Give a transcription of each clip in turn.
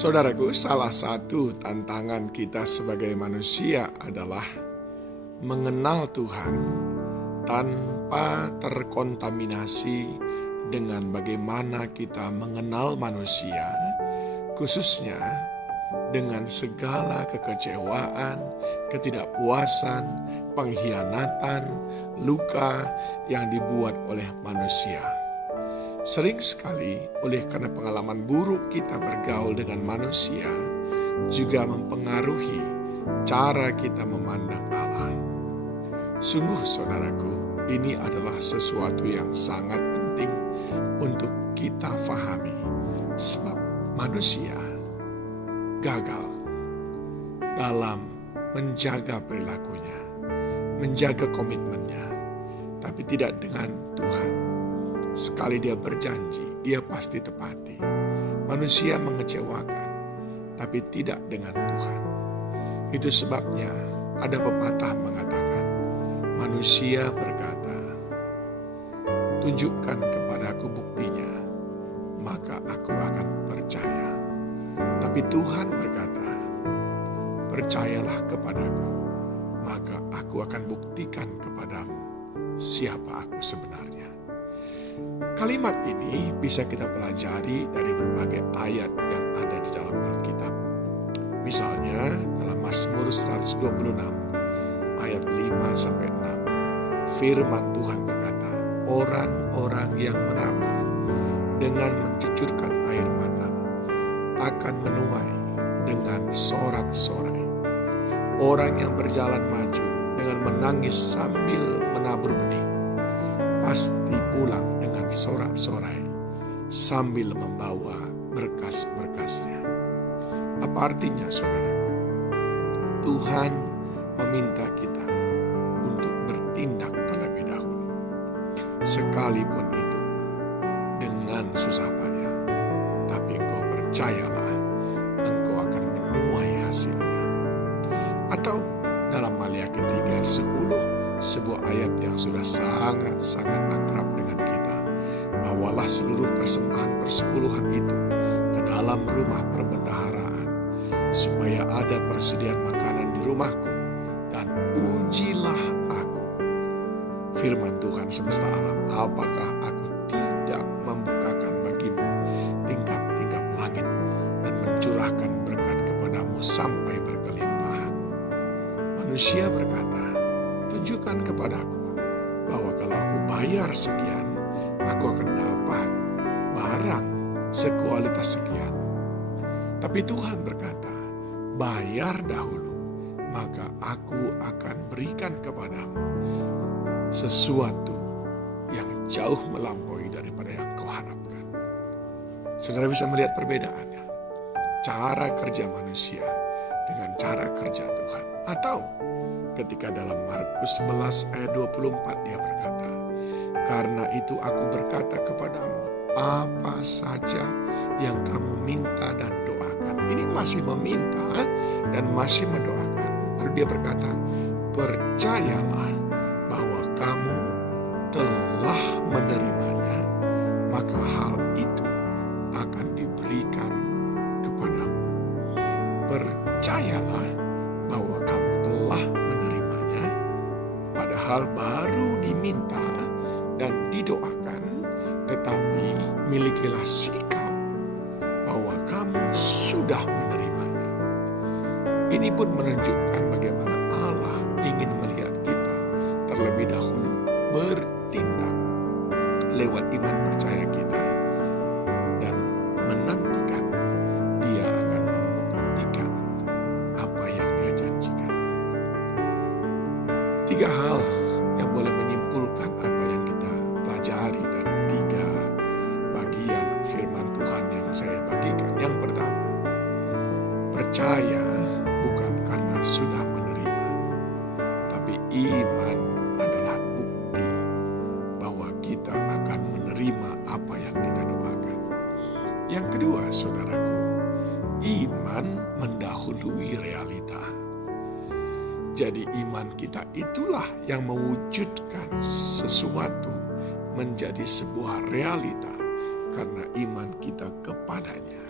Saudaraku, salah satu tantangan kita sebagai manusia adalah mengenal Tuhan tanpa terkontaminasi dengan bagaimana kita mengenal manusia, khususnya dengan segala kekecewaan, ketidakpuasan, pengkhianatan, luka yang dibuat oleh manusia. Sering sekali oleh karena pengalaman buruk kita bergaul dengan manusia juga mempengaruhi cara kita memandang Allah. Sungguh saudaraku, ini adalah sesuatu yang sangat penting untuk kita fahami, sebab manusia gagal dalam menjaga perilakunya, menjaga komitmennya, tapi tidak dengan Tuhan. Sekali dia berjanji, dia pasti tepati. Manusia mengecewakan, tapi tidak dengan Tuhan. Itu sebabnya ada pepatah mengatakan, manusia berkata, tunjukkan kepadaku buktinya, maka aku akan percaya. Tapi Tuhan berkata, percayalah kepadaku, maka aku akan buktikan kepadamu siapa aku sebenarnya. Kalimat ini bisa kita pelajari dari berbagai ayat yang ada di dalam Alkitab. Misalnya dalam Mazmur 126 ayat 5-6, firman Tuhan berkata, orang-orang yang menabur dengan mencucurkan air mata akan menuai dengan sorak-sorai. Orang yang berjalan maju dengan menangis sambil menabur benih pasti pulang dengan sorak-sorai sambil membawa berkas-berkasnya. Apa artinya saudaraku? Tuhan meminta kita untuk bertindak terlebih dahulu, sekalipun itu dengan susah payah. Tapi engkau percayalah, engkau akan menuai hasilnya. Atau dalam Maliaki 3 ayat 10, sebuah ayat yang sudah sangat-sangat akrab dengan kita. Bawalah seluruh persembahan persepuluhan itu ke dalam rumah perbendaharaan, supaya ada persediaan makanan di rumahku, dan ujilah aku. Firman Tuhan semesta alam, apakah aku tidak membukakan bagimu tingkap-tingkap langit dan mencurahkan berkat kepadamu sampai berkelimpahan. Manusia berkata, tunjukkan kepadaku bahwa kalau aku bayar sekian, aku akan dapat barang sekualitas sekian. Tapi Tuhan berkata, bayar dahulu, maka aku akan berikan kepadamu sesuatu yang jauh melampaui daripada yang kau harapkan. Saudara bisa melihat perbedaannya, cara kerja manusia dengan cara kerja Tuhan. Atau ketika dalam Markus 11 ayat 24 dia berkata, karena itu aku berkata kepadamu, apa saja yang kamu minta dan doakan. Ini masih meminta dan masih mendoakan. Lalu dia berkata, percayalah bahwa kamu telah menerimanya, maka hal itu akan diberikan kepadamu. Percayalah bahwa kamu telah menerimanya, padahal baru diminta dan didoakan, tetapi milikilah sikap bahwa kamu sudah menerimanya. Ini pun menunjukkan bagaimana Allah ingin melihat kita terlebih dahulu bertindak lewat iman percaya kita dan menantikan Dia akan membuktikan apa yang Dia janjikan. 3 hal yang boleh menyimpulkan apa yang kita pelajari dari 3 bagian firman Tuhan yang saya bagikan. Yang pertama, percaya bukan karena sudah menerima, tapi iman adalah bukti bahwa kita akan menerima apa yang kita doakan. Yang kedua, saudaraku, iman mendahului realita. Jadi iman kita itulah yang mewujudkan sesuatu menjadi sebuah realita karena iman kita kepadanya.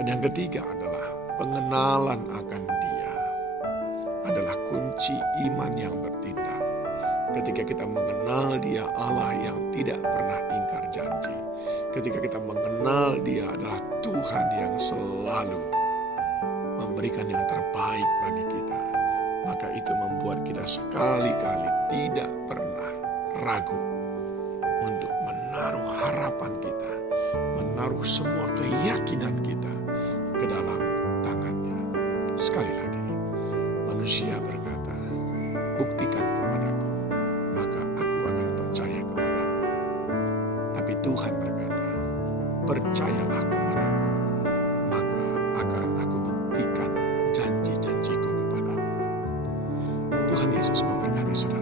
Dan yang ketiga adalah pengenalan akan Dia adalah kunci iman yang bertindak. Ketika kita mengenal Dia Allah yang tidak pernah ingkar janji. Ketika kita mengenal Dia adalah Tuhan yang selalu memberikan yang terbaik bagi kita. Maka itu membuat kita sekali-kali tidak pernah ragu untuk menaruh harapan kita, menaruh semua keyakinan kita ke dalam tangan-Nya. Sekali lagi, manusia berkata, buktikan kepadaku, maka aku akan percaya kepadamu. Tapi Tuhan berkata, percayalah kepadaku, maka akan aku buktikan janji-janjiku kepadamu. Tuhan Yesus memberkati saudara.